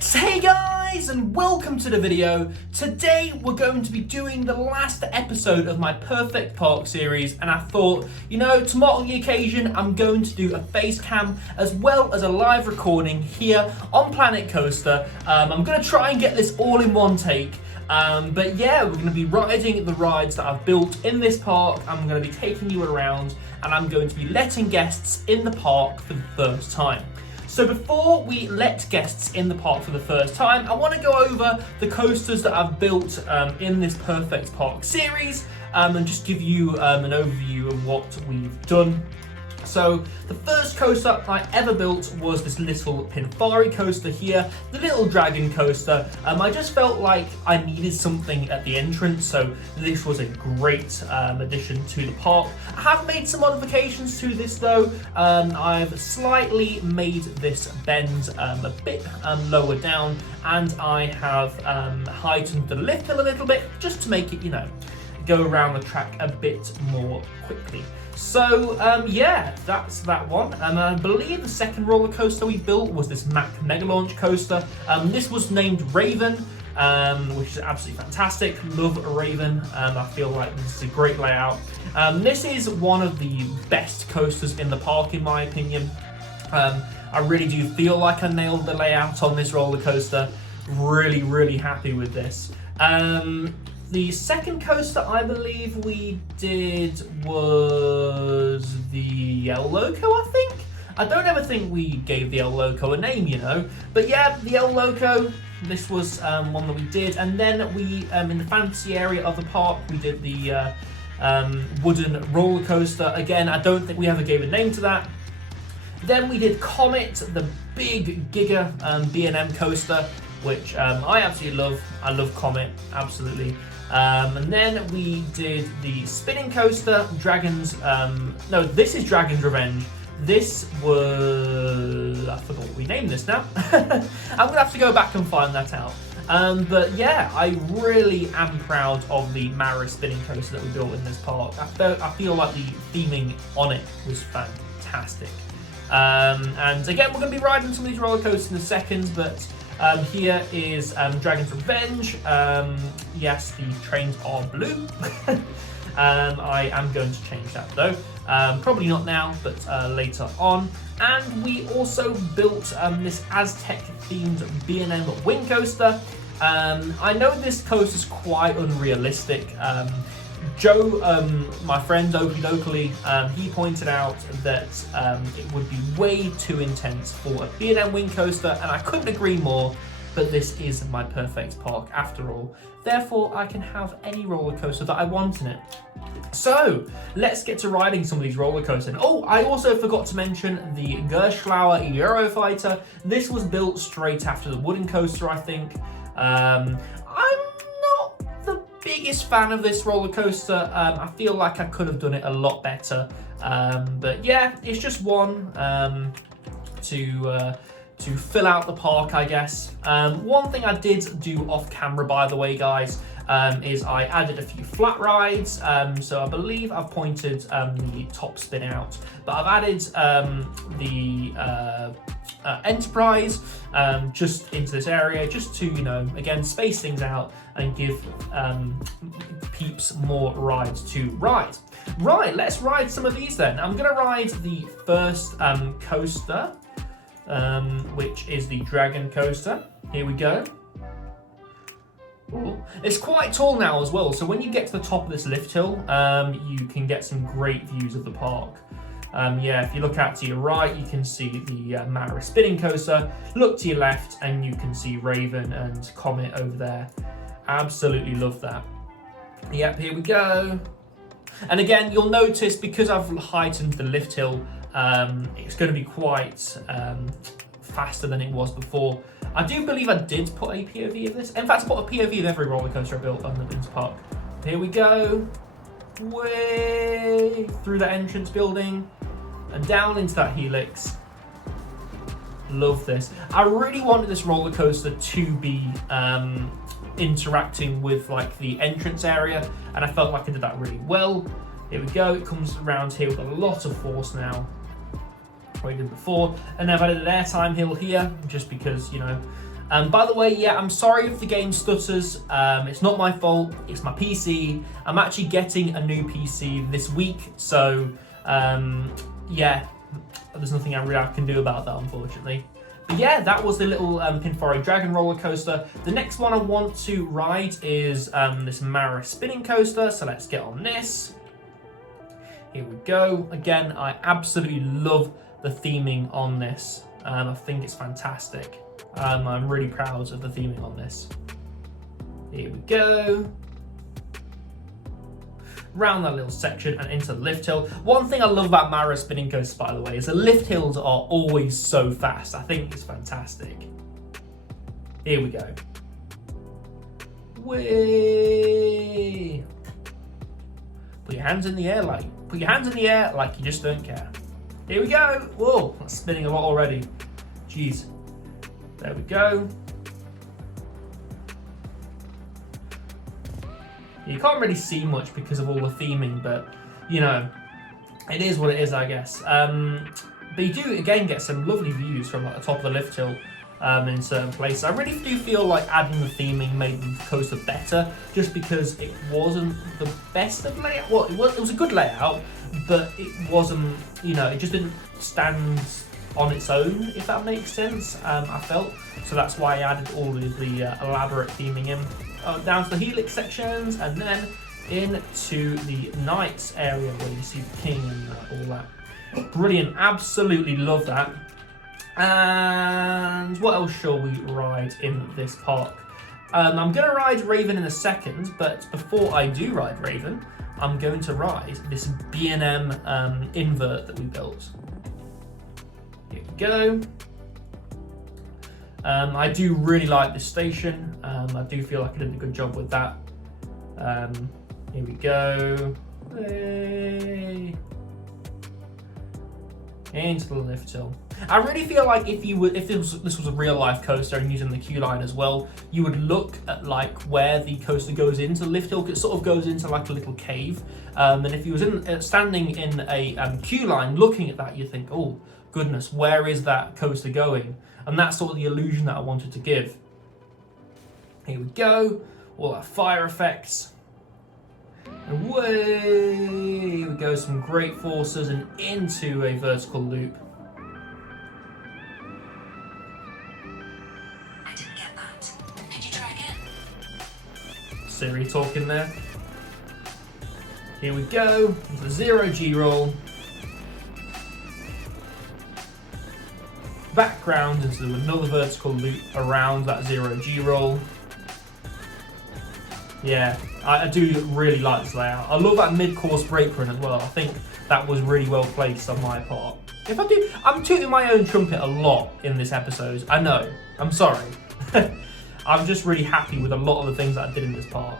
So hey guys, and welcome to the video. Today we're going to be doing the last episode of my Perfect Park series, and I thought, to model the occasion, I'm going to do a face cam as well as a live recording here on Planet Coaster. I'm going to try and get this all in one take. But yeah, we're going to be riding the rides that I've built in this park. I'm going to be taking you around, and I'm going to be letting guests in the park for the first time. So before we let guests in the park for the first time, I want to go over the coasters that I've built in this Perfect Park series and just give you an overview of what we've done. So the first coaster I ever built was this little Pinfari coaster here, the little dragon coaster. I just felt like I needed something at the entrance, so this was a great addition to the park. I have made some modifications to this though. I've slightly made this bend a bit lower down, and I have heightened the lift hill a little bit just to make it, go around the track a bit more quickly. So yeah, that's that one. And I believe the second roller coaster we built was this Mack Mega Launch coaster. This was named Raven, which is absolutely fantastic. Love Raven. I feel like this is a great layout. This is one of the best coasters in the park, in my opinion. I really do feel like I nailed the layout on this roller coaster. Really, really happy with this. The second coaster I believe we did was the El Loco, I think. I don't ever think we gave the El Loco a name, But yeah, the El Loco, this was one that we did. And then we, in the fantasy area of the park, we did the wooden roller coaster. Again, I don't think we ever gave a name to that. Then we did Comet, the big Giga B&M coaster, which I absolutely love. I love Comet, absolutely. And then we did the spinning coaster, Dragons, no, this is Dragon's Revenge. This was, I forgot what we named this now. I'm gonna have to go back and find that out. But yeah, I really am proud of the Mara spinning coaster that we built in this park. I feel like the theming on it was fantastic. And again, we're gonna be riding some of these roller coasters in a second, but here is Dragon's Revenge. Yes, the trains are blue. I am going to change that though. Probably not now, but later on. And we also built this Aztec-themed B&M wing coaster. I know this coaster is quite unrealistic. Joe, my friend Oakley Dokley, he pointed out that it would be way too intense for a B&M wing coaster, and I couldn't agree more, but this is my Perfect Park after all. Therefore, I can have any roller coaster that I want in it. So, let's get to riding some of these roller coasters. Oh, I also forgot to mention the Gerstlauer Eurofighter. This was built straight after the wooden coaster, I think. I'm not the biggest fan of this roller coaster. I feel like I could have done it a lot better. But yeah, it's just one to fill out the park, I guess. One thing I did do off camera, by the way, guys, is I added a few flat rides. So I believe I've pointed the top spin out, but I've added the Enterprise just into this area, just to, again, space things out and give peeps more rides to ride. Right, let's ride some of these then. I'm gonna ride the first coaster, which is the Dragon Coaster. Here we go. Ooh. It's quite tall now as well, so when you get to the top of this lift hill, you can get some great views of the park. Yeah, if you look out to your right, you can see the Mara spinning coaster. Look to your left, and you can see Raven and Comet over there. Absolutely love that. Yep, here we go. And again, you'll notice because I've heightened the lift hill, it's going to be quite faster than it was before. I do believe I did put a POV of this. In fact, I put a POV of every roller coaster I built on the Winter Park. Here we go. Way through the entrance building and down into that helix. Love this. I really wanted this roller coaster to be interacting with like the entrance area, and I felt like I did that really well. Here we go. It comes around here with a lot of force now. What I did before, and I've added an airtime hill here just because, you know, By the way, yeah, I'm sorry if the game stutters. It's not my fault. It's my PC. I'm actually getting a new PC this week, so yeah, there's nothing I can do about that, unfortunately. But yeah, that was the little Pinfari Dragon roller coaster. The next one I want to ride is this Mara spinning coaster. So let's get on this. Here we go. Again, I absolutely love the theming on this. I think it's fantastic. I'm really proud of the theming on this. Here we go. Round that little section and into the lift hill. One thing I love about Mara spinning coasters, by the way, is the lift hills are always so fast. I think it's fantastic. Here we go. Whee! Put your hands in the air like you just don't care. Here we go. Whoa, that's spinning a lot already. Jeez. There we go. You can't really see much because of all the theming, but you know, it is what it is, I guess. But you do again get some lovely views from like the top of the lift hill in certain places. I really do feel like adding the theming made the coaster better, just because it wasn't the best of layout. Well, it was a good layout, but it wasn't. You know, it just didn't stand on its own, if that makes sense. I felt so that's why I added all of the elaborate theming in. Down to the helix sections, and then into the Knights area where you see the king and all that. Brilliant, absolutely love that. And what else shall we ride in this park? I'm going to ride Raven in a second, but before I do ride Raven, I'm going to ride this B&M invert that we built. Here we go. I do really like this station. I do feel like I did a good job with that. Here we go. Hey. Into the lift hill. I really feel like if this was a real life coaster and using the Q line as well, you would look at like where the coaster goes into the lift hill. It sort of goes into like a little cave. And if you was standing in a Q line looking at that, you think, oh goodness, where is that coaster going? And that's sort of the illusion that I wanted to give. Here we go, all our fire effects. And away we go, some great forces and into a vertical loop. I didn't get that. Could you try again? Siri talking there. Here we go, into the zero G roll. Background into another vertical loop around that zero G roll. Yeah, I do really like this layout. I love that mid-course brake run as well. I think that was really well placed on my part. I'm tooting my own trumpet a lot in this episode. I know, I'm sorry. I'm just really happy with a lot of the things that I did in this park.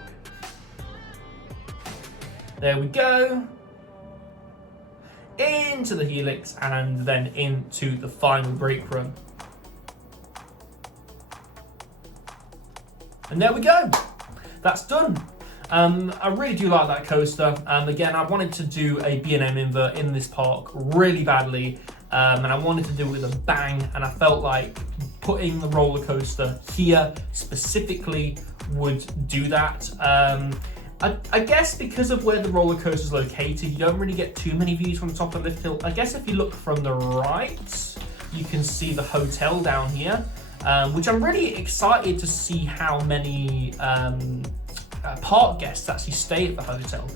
There we go. Into the helix and then into the final brake run. And there we go. That's done. I really do like that coaster. Again, I wanted to do a B&M invert in this park really badly, and I wanted to do it with a bang, and I felt like putting the roller coaster here specifically would do that. I guess because of where the roller coaster is located, you don't really get too many views from the top of the lift hill. I guess if you look from the right, you can see the hotel down here, which I'm really excited to see how many park guests actually stay at the hotel.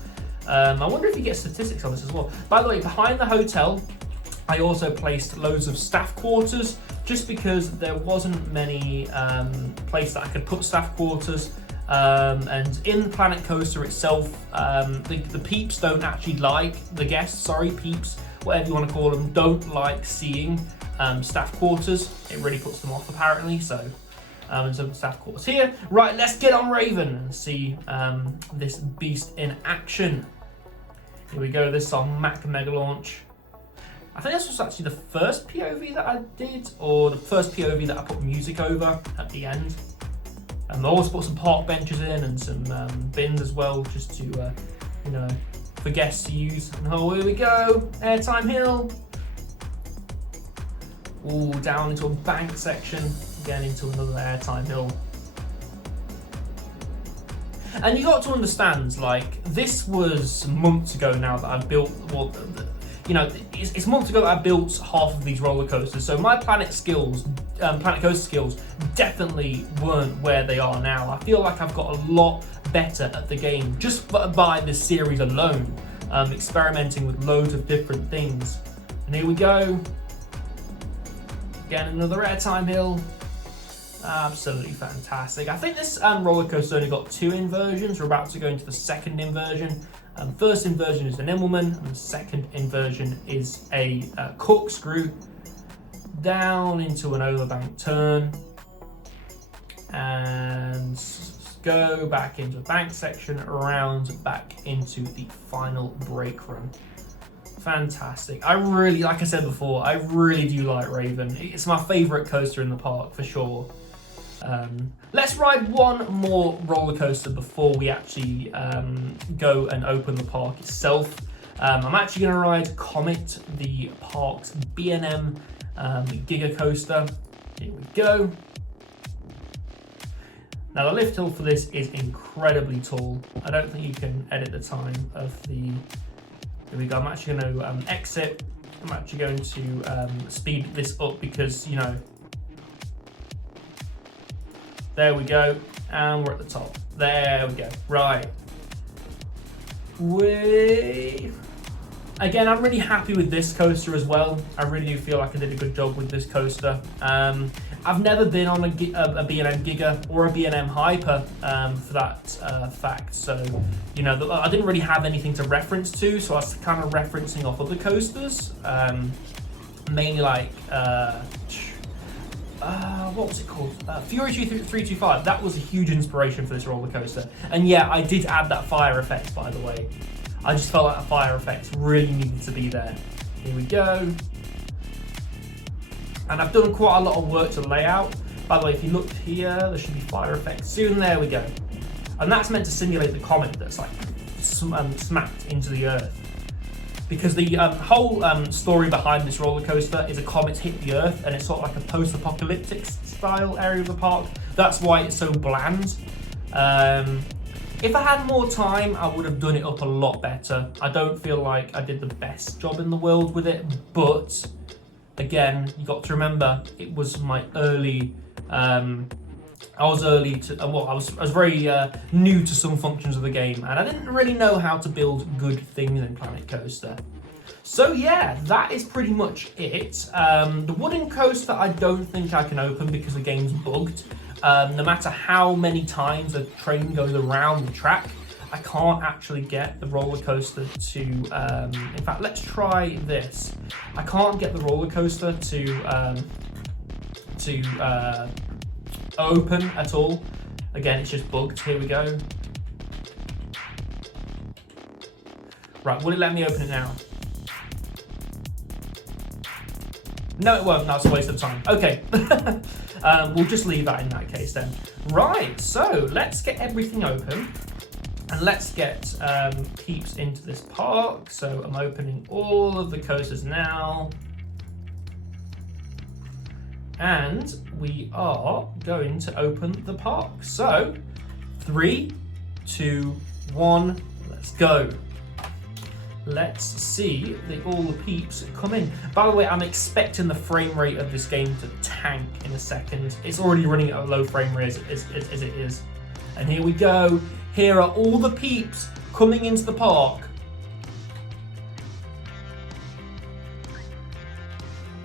I wonder if you get statistics on this as well. By the way, behind the hotel, I also placed loads of staff quarters, just because there wasn't many places that I could put staff quarters. And in the Planet Coaster itself, the peeps don't actually like, the guests, sorry, peeps, whatever you want to call them, don't like seeing staff quarters. It really puts them off apparently, so some staff quarters here. Right, let's get on Raven and see this beast in action. Here we go, this is on Mac Mega Launch. I think this was actually the first POV that I did, or the first POV that I put music over at the end. And I always put some park benches in and some bins as well, just to, you know, for guests to use. And oh, here we go, Airtime Hill. Ooh, down into a bank section. Again, into another airtime hill. And you got to understand, like, this was months ago now that I built, well, you know, it's months ago that I built half of these roller coasters. So my Planet Coaster skills definitely weren't where they are now. I feel like I've got a lot better at the game just by this series alone, experimenting with loads of different things. And here we go. Again, another airtime hill. Absolutely fantastic. I think this roller coaster only got 2 inversions. We're about to go into the second inversion. First inversion is an Immelman, and the second inversion is a corkscrew down into an overbank turn and go back into the bank section, around back into the final brake run. Fantastic. I really, like I said before, I really do like Raven. It's my favourite coaster in the park for sure. Let's ride one more roller coaster before we actually go and open the park itself. I'm actually going to ride Comet, the park's B&M Giga Coaster. Here we go. Now the lift hill for this is incredibly tall. I don't think you can edit the time of the... Here we go. I'm actually going to exit. I'm actually going to speed this up because, you know, there we go, and we're at the top. There we go. Right. Again, I'm really happy with this coaster as well. I really do feel like I did a good job with this coaster. I've never been on a B&M Giga or a B&M Hyper for that fact. So, you know, I didn't really have anything to reference to, so I was kind of referencing off other coasters. Mainly like... what was it called? Fury 325. That was a huge inspiration for this roller coaster. And yeah, I did add that fire effect, by the way. I just felt like a fire effect really needed to be there. Here we go. And I've done quite a lot of work to layout. By the way, if you look here, there should be fire effects soon. There we go. And that's meant to simulate the comet that's like smacked into the earth. Because the whole story behind this roller coaster is a comet's hit the Earth, and it's sort of like a post-apocalyptic style area of the park. That's why it's so bland. If I had more time, I would have done it up a lot better. I don't feel like I did the best job in the world with it, but again, you got to remember it was my early. I was very new to some functions of the game, and I didn't really know how to build good things in Planet Coaster. So yeah, that is pretty much it. The wooden coaster I don't think I can open because the game's bugged. No matter how many times the train goes around the track, I can't actually get the roller coaster to... in fact, let's try this. I can't get the roller coaster to open at all. Again, it's just bugged. Here we go. Right, will it let me open it now? No, it won't. That's a waste of time. Okay. We'll just leave that in that case then. Right, so let's get everything open. And let's get peeps into this park. So I'm opening all of the coasters now. And we are going to open the park. So 3, 2, 1, let's go. Let's see all the peeps come in. By the way, I'm expecting the frame rate of this game to tank in a second. It's already running at a low frame rate as it is. And here we go. Here are all the peeps coming into the park.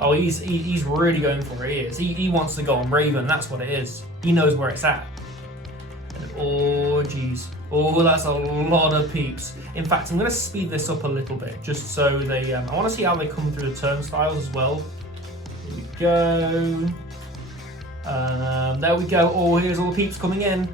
Oh, he's really going for it. He is. He wants to go on Raven. That's what it is. He knows where it's at. And, oh, geez. Oh, that's a lot of peeps. In fact, I'm going to speed this up a little bit just so they... I want to see how they come through the turnstiles as well. Here we go. There we go. Oh, here's all the peeps coming in.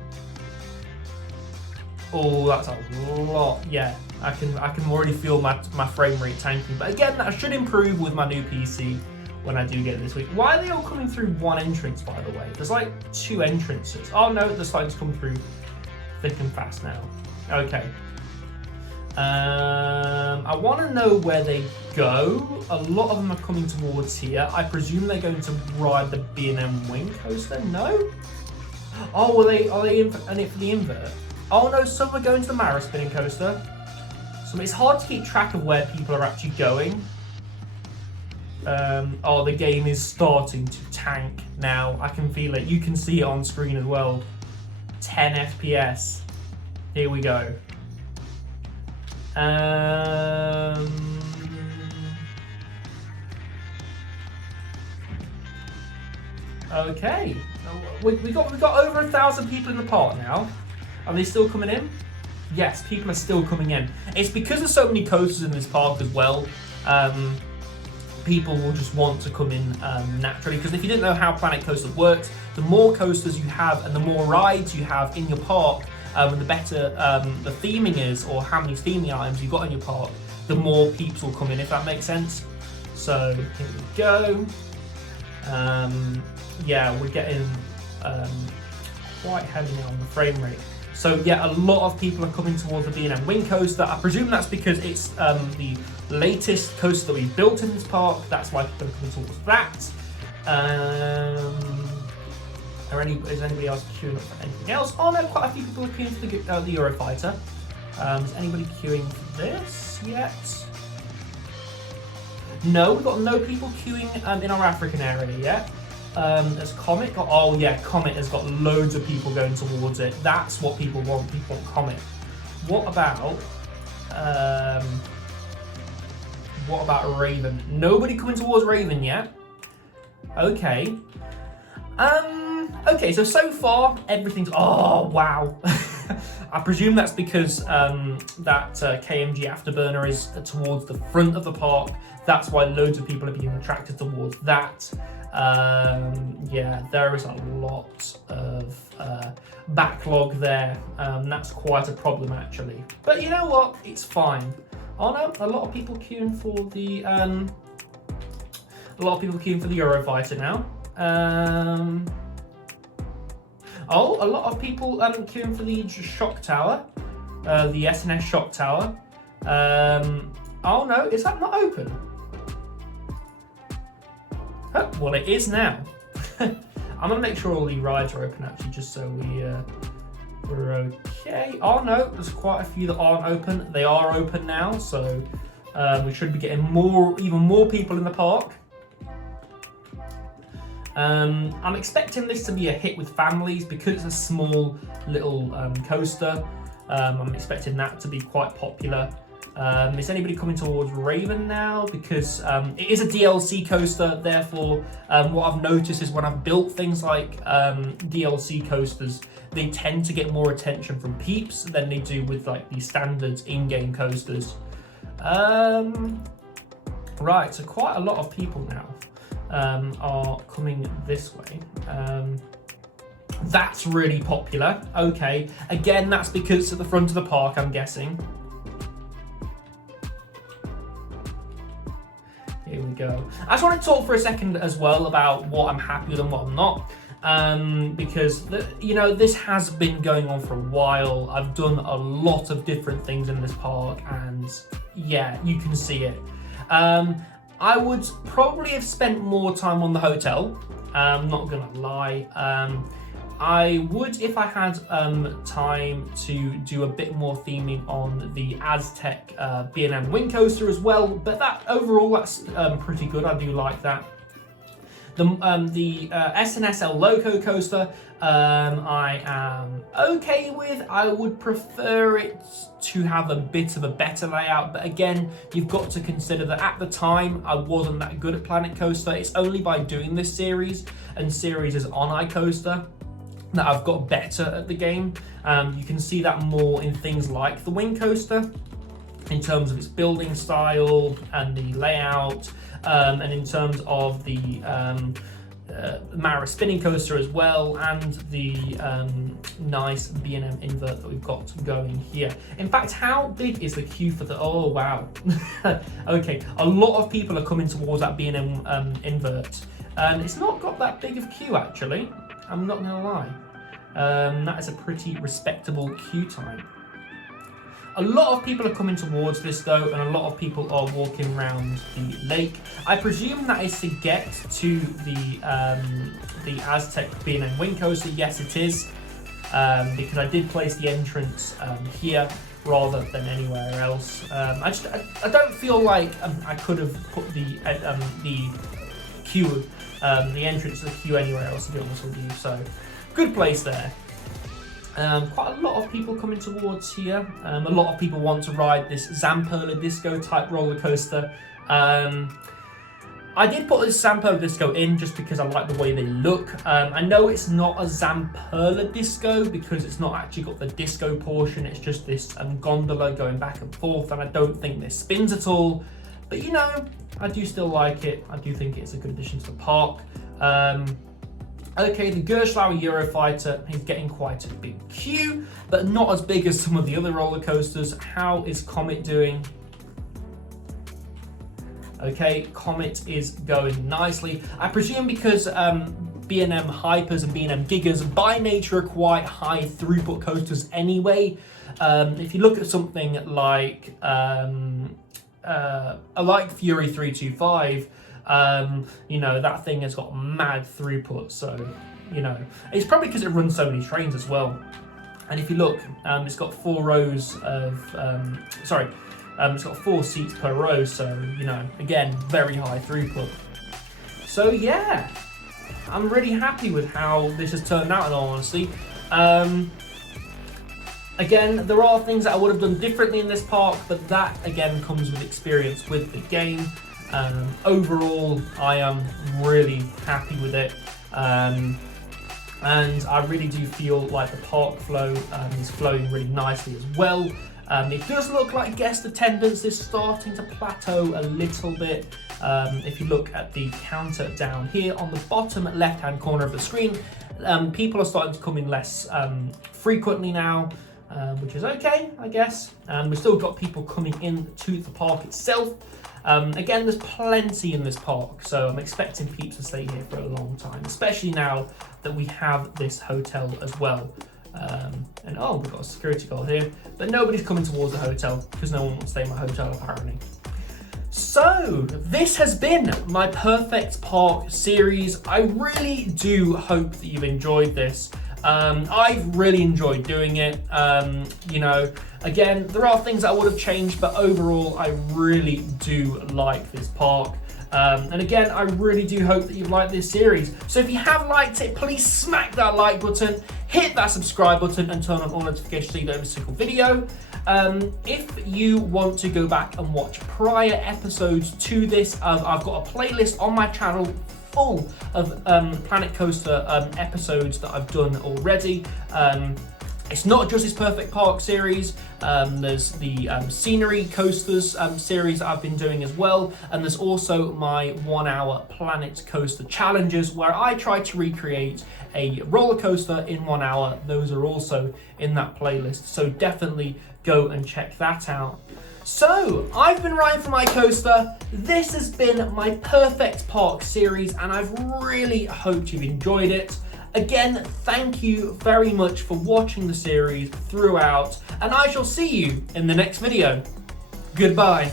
Oh, that's a lot. Yeah, I can already feel my frame rate tanking. But again, that should improve with my new PC when I do get it this week. Why are they all coming through one entrance, by the way? There's like 2 entrances. Oh no, they're starting to come through thick and fast now. Okay. I want to know where they go. A lot of them are coming towards here. I presume they're going to ride the B&M Wing Coaster. No? Oh, are they in it for the invert? Oh no, some are going to the Mara Spinning Coaster. So it's hard to keep track of where people are actually going. Oh, the game is starting to tank now. I can feel it. You can see it on screen as well. 10 FPS. Here we go. Okay. We got over 1,000 people in the park now. Are they still coming in? Yes, people are still coming in. It's because there's so many coasters in this park as well. People will just want to come in naturally, because if you didn't know how Planet Coaster works, the more coasters you have and the more rides you have in your park, and the better the theming is, or how many theming items you've got in your park, the more peeps will come in, if that makes sense. So here we go. Yeah, we're getting quite heavy now on the frame rate. So yeah, a lot of people are coming towards the B&M Wing Coaster. I presume that's because it's the latest coaster that we've built in this park. That's why people are coming towards that. Is anybody else queuing up for anything else? Oh no, quite a few people are queuing for the Eurofighter. Is anybody queuing for this yet? No, we've got no people queuing in our African area yet. There's Comet. Oh yeah, Comet has got loads of people going towards it. That's what people want. People want Comet. What about Raven? Nobody coming towards Raven yet. Okay. Okay, so far everything's. Oh wow. I presume that's because that KMG Afterburner is towards the front of the park. That's why loads of people are being attracted towards that. Yeah, there is a lot of backlog there. That's quite a problem actually. But you know what? It's fine. Oh no, a lot of people queuing for the Eurofighter now. Oh, a lot of people queuing for the Shock Tower, the SNS Shock Tower. Oh no, is that not open? Oh, well, it is now. I'm gonna make sure all the rides are open actually, just so we're okay. Oh no, there's quite a few that aren't open. They are open now, so we should be getting even more people in the park. I'm expecting this to be a hit with families because it's a small little coaster. I'm expecting that to be quite popular. Is anybody coming towards Raven now? Because it is a DLC coaster, therefore what I've noticed is when I've built things like DLC coasters, they tend to get more attention from peeps than they do with like the standard in-game coasters. Right, so quite a lot of people now are coming this way. That's really popular. Okay, again, that's because it's at the front of the park, I'm guessing. Here we go. I just want to talk for a second as well about what I'm happy with and what I'm not. Because this has been going on for a while. I've done a lot of different things in this park, and yeah, you can see it. I would probably have spent more time on the hotel. I'm not gonna lie. I would if I had time to do a bit more theming on the Aztec B&M Wing Coaster as well, but that overall that's pretty good. I do like that. The SNSL Loco Coaster I am okay with. I would prefer it to have a bit of a better layout, but again, you've got to consider that at the time I wasn't that good at Planet Coaster. It's only by doing this series and series is on iCoaster that I've got better at the game. You can see that more in things like the Wing Coaster in terms of its building style and the layout, and in terms of the Mara Spinning Coaster as well, and the nice B&M invert that we've got going here. In fact, how big is the queue for the... Oh, wow. Okay, a lot of people are coming towards that B&M invert. It's not got that big of queue, actually. I'm not going to lie. That is a pretty respectable queue time. A lot of people are coming towards this though, and a lot of people are walking around the lake. I presume that is to get to the Aztec B&M Wing Coaster. Yes, it is, because I did place the entrance here rather than anywhere else. I don't feel like I could have put the queue, the entrance to the queue anywhere else, to be honest with you. So, good place there. Quite a lot of people coming towards here. A lot of people want to ride this Zamperla Disco type roller coaster. I did put this Zamperla Disco in just because I like the way they look. I know it's not a Zamperla Disco because it's not actually got the disco portion. It's just this gondola going back and forth, and I don't think this spins at all. But you know, I do still like it. I do think it's a good addition to the park. Okay, the Gerstlauer Eurofighter is getting quite a big queue, but not as big as some of the other roller coasters. How is Comet doing? Okay, Comet is going nicely. I presume because B&M Hypers and B&M Gigas by nature are quite high throughput coasters anyway. If you look at something like Fury 325, you know, that thing has got mad throughput, so, you know, it's probably because it runs so many trains as well. And if you look, it's got 4 rows of, it's got 4 seats per row, so, you know, again, very high throughput. So, yeah, I'm really happy with how this has turned out, in all honesty. Again, there are things that I would have done differently in this park, but that, again, comes with experience with the game. Overall, I am really happy with it, and I really do feel like the park flow is flowing really nicely as well. It does look like guest attendance is starting to plateau a little bit. If you look at the counter down here on the bottom left-hand corner of the screen, people are starting to come in less frequently now, which is okay, I guess. We've still got people coming into the park itself. Again, there's plenty in this park, so I'm expecting peeps to stay here for a long time, especially now that we have this hotel as well. And oh, we've got a security guard here, but nobody's coming towards the hotel because no one wants to stay in my hotel apparently. So, this has been my Perfect Park series. I really do hope that you've enjoyed this. I've really enjoyed doing it. You know, again, there are things I would have changed, but overall, I really do like this park. And again, I really do hope that you've liked this series. So if you have liked it, please smack that like button, hit that subscribe button, and turn on all notifications so you don't miss a single video. If you want to go back and watch prior episodes to this, I've got a playlist on my channel full of Planet Coaster episodes that I've done already. It's not just this Perfect Park series, there's the Scenery Coasters series that I've been doing as well, and there's also my 1 hour Planet Coaster challenges where I try to recreate a roller coaster in 1 hour. Those are also in that playlist, so definitely go and check that out. So, I've been Ryan from iCoaster. This has been my Perfect Park series, and I've really hoped you've enjoyed it. Again, thank you very much for watching the series throughout, and I shall see you in the next video. Goodbye.